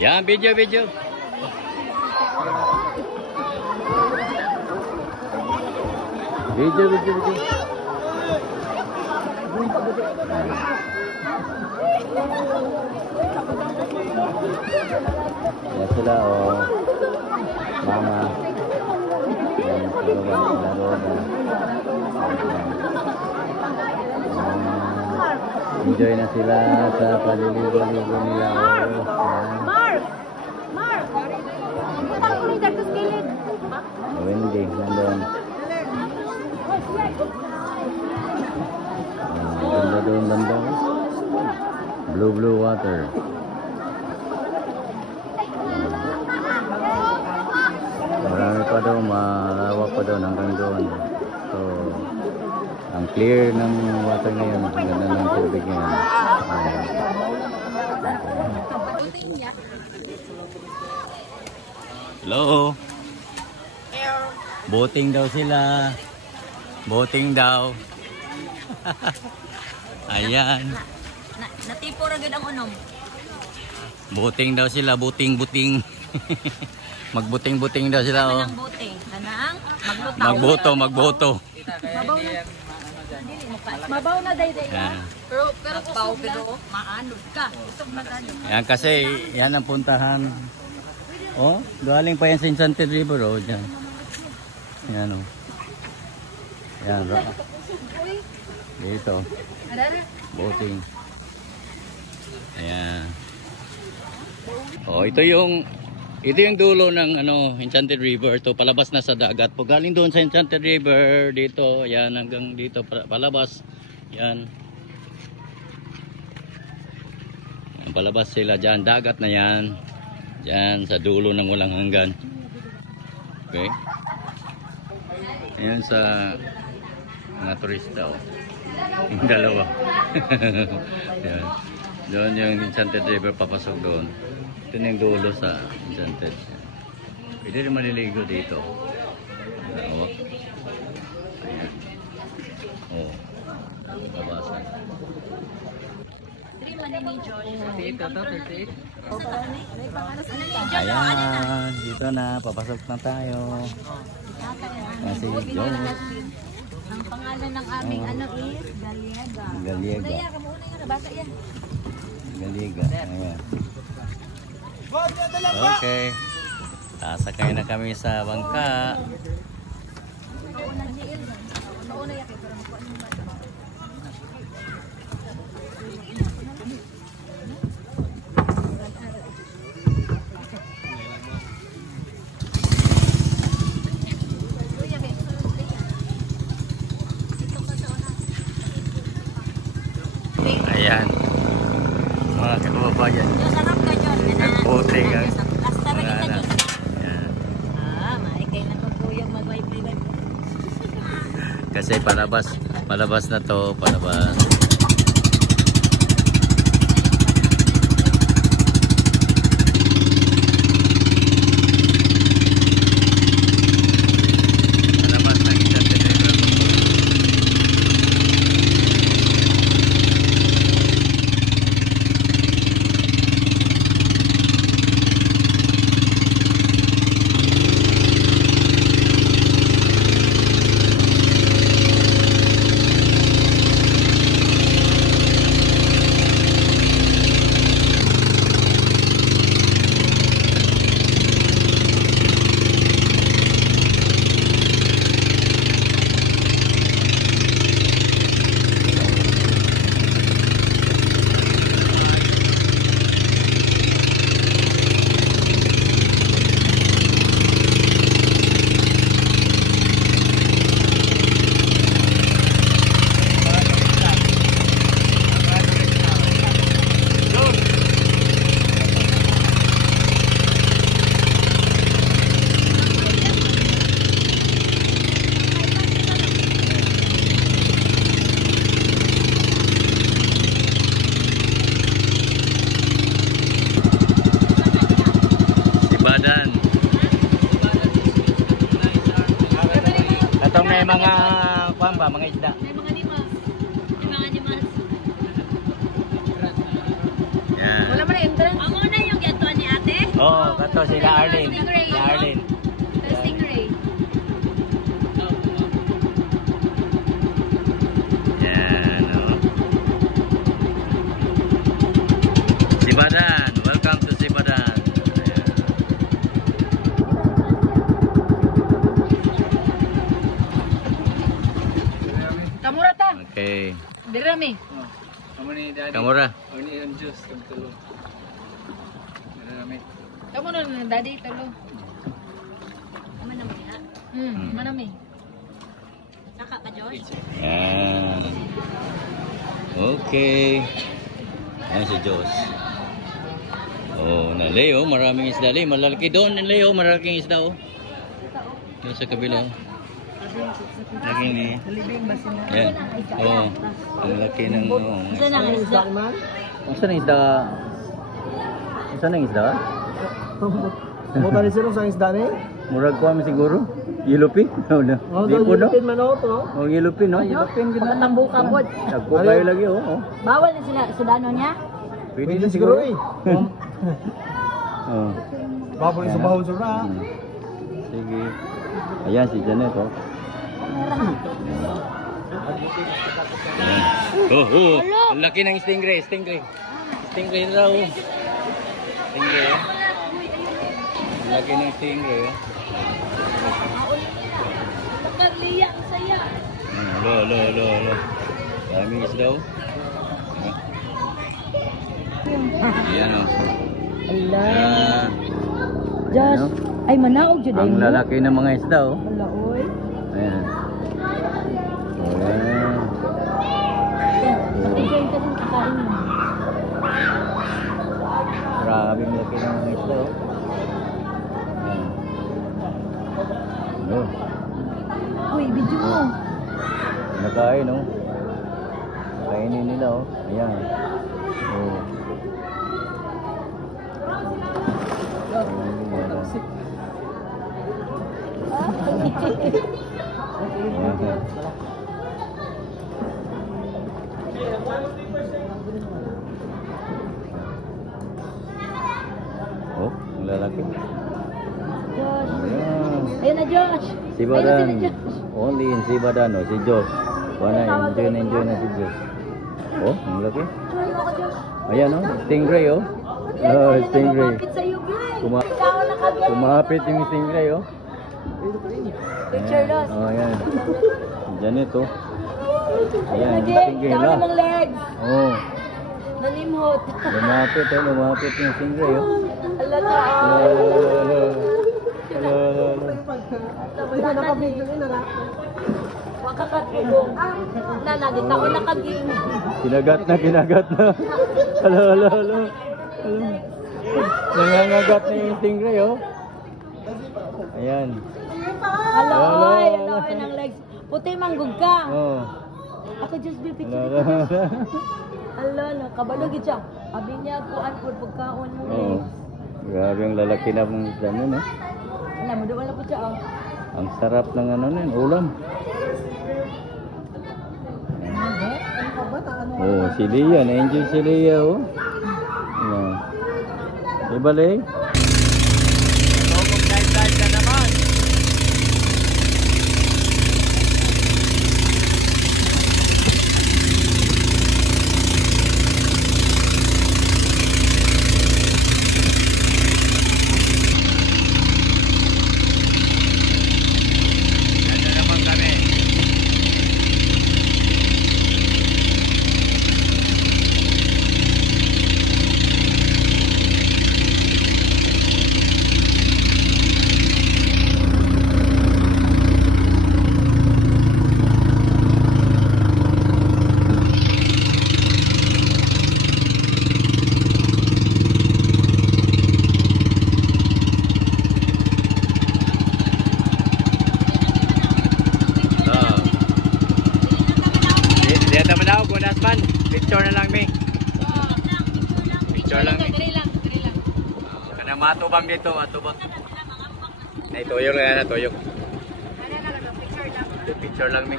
Yan, video. Video. Yan sila, oh. Mama. Yan, laro na. Enjoy na sila sa paliligo-ligo nila. Mark! Punta ko rin dito sa gilid. Hindi, nandun. Ganda doon, banda. Blue water. Marami pa daw, malawak pa daw hanggang doon. So, ang clear ng water ngayon, ang ganda ng tubig ngayon. Hello? Boating daw sila. Boating daw. Ayan. Natipo ra gid ang unom. Boating daw sila, buting. Magbuting daw sila, oh. Kanang bote, kanang maglutaw. Magboto. Mabaw na day. Yan. Pero kusog pero maanod ka. Kusog na tayo. Yan kasi, yan ang puntahan. Oh, galing pa yan sa Enchanted River, oh. Dyan. Yan, oh. Yan, dito. Boating. Ayan. Oh, ito yung dulo ng Enchanted River. Ito palabas na sa dagat. Pag galing doon sa Enchanted River, dito, ayan, hanggang dito palabas. Yan. Palabas sila diyan, dagat na yan. Diyan sa dulo ng walang hanggan. Okay? Ayan sa mga turista, oh. Yung dalawa. Yan. Doon yung Enchanted River, papasok doon. Ito na yung dulo sa Enchanted. Pwede rin maliligo dito. Oh. Ayan. Oh. Labasan. Ayan. Dito na. Papasok na tayo. Kasi Diyos. Ang pangalan ng aming is Galiega. Galiega. Basa yan. Galiega. Ayan. Okay. Sasakay na kami sa bangka. Ayan. Mga kababayan. Sarap ka dyan. Nagputing ang Lasta na kita dyan. Ayan. Maikay na pagkuyang mag-wifi. Kasi palabas na to, palabas. may mga kuwan ba, mga isda. May mga limas. May mga limas. Yan. Wala mo na entrance. Amo na yung gatuan ni ate. Oo, kato sila Arlene. Sila Arlene. The stingray. Yan, oh. Sibadan. Welcome to Sibadan. Kamura ta. Okay. Dirami. Kamu ni daddy. Kamura. Oh, ni ang juice kamu tulong. Marami. Kamu na daddy tulo. Manami ha. Manami. Saka ka Josh. Yan. Okay. Ayan si Diyos. Oh, na Leo, maraming isda. Leo, malalaki doon. Leo, malaking isda, oh. Doon sa kabila, oh. Laki ni. Yan. Oh. Ang laki ng, oh. Saan ang isda? Saan ang isda? Saan ang isda? Mo tali sino sa isda ni? Murag ko kami siguro. Yellowpin? No, no. Oh, Di po, no? yellowpin man oh to. Oh, yellowpin, no? Yellowpin. Patambuka po. Nagpo kayo lagi, oh. Oh. Bawal na sila sudano niya. Pwede Pwede na siguro siguro. Oh. Baboy sa bahon sa ra. Sige. Ayan si Janet, oh. Ayan. Oh. Ang laki ng stingray. Stingray raw. Stingray, oh. Ang laki ng stingray, oh. Nakaliya ang saya. Lo. Daming isda, oh. Ayan, oh. Ala. Ayan. Josh, ay manaog jud ay Ang mo. lalaki ng mga isda, oh. Wala oy. Ayan. Ayan. Pakinggan ka sa kakain mo. Grabe ang laki ng mga isda, oh. Ayan. Oh. Uy, video mo. Nakain, oh. Kainin nila, oh. Ayan. Oh. Oh, ang lalaki. Josh. Ayan. Ayun na Josh. Sibadan. Ayun na si Josh. Only in Sibadan, oh. Si Josh. Enjoy na si Josh. Oh, ang laki. Joy mo ko Josh. Ayan, oh. Stingray, oh. Oh, stingray. Kumapit sa iyo, Gray. Kuma- Ikaw na kami. Kumapit yung stingray, oh. Picture Ayan. loss. Oh, ayan. Janet, oh. Ayan, Lagi, stingray ikaw na. namang legs. Oh, Nanimot. lumapit yung stingray, oh. Ala ka. Wala na pabigyo ni na. Wakakatulong. Nanagit ako nakaging. Kinagat na. Alo. Nangangagat na yung stingray, oh. Ayan. Aloy ng legs. Puti manggug ka. Oh. Ako just be picture. Alo. Ala na, kabalugid siya. Abi niya ko an pud pagkaon mo. Oh. Grabe ang lalaki na mong isda nun, oh. Alam mo, wala po siya. Oh. Ang sarap ng ano nun, ulam. Oh, si Leah. Na-enjoy si Leah, oh. Ayan. Ibalik. Dive ka naman. Ano naman kami? Dito man daw, Gunas man. Picture na lang, mi. Picture lang, mi. Kana matubang dito, matubang. Na tuyok lang, tuyok. Picture lang, mi.